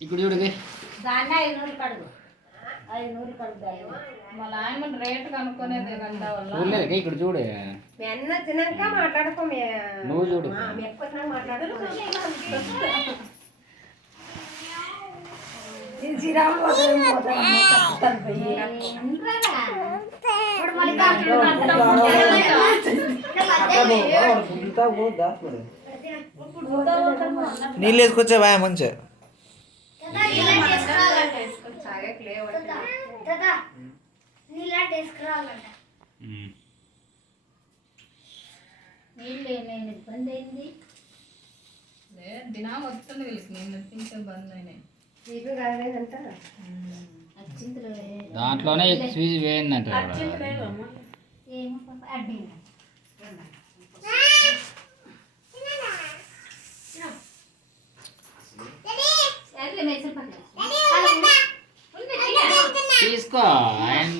ఇప్పుడు చూడగా దాన్ని 500 కడుగు 500 కడుగు మళ్ళీ ఆయన రేటు కనుక్కొనేది చూడలేదు ఇక్కడ చూడు వెన్న తినాక మాట్లాడుకో నువ్వు చూడు ఎక్కువ మాట్లాడుకో నీళ్ళు వేసుకొచ్చావా మంచిగా దినా వస్తుంది వీళ్ళకి నేను తింటే బంద్ అయినాయి దాంట్లోనే స్వీజ్ వేయందంట తీసుకో ఆయన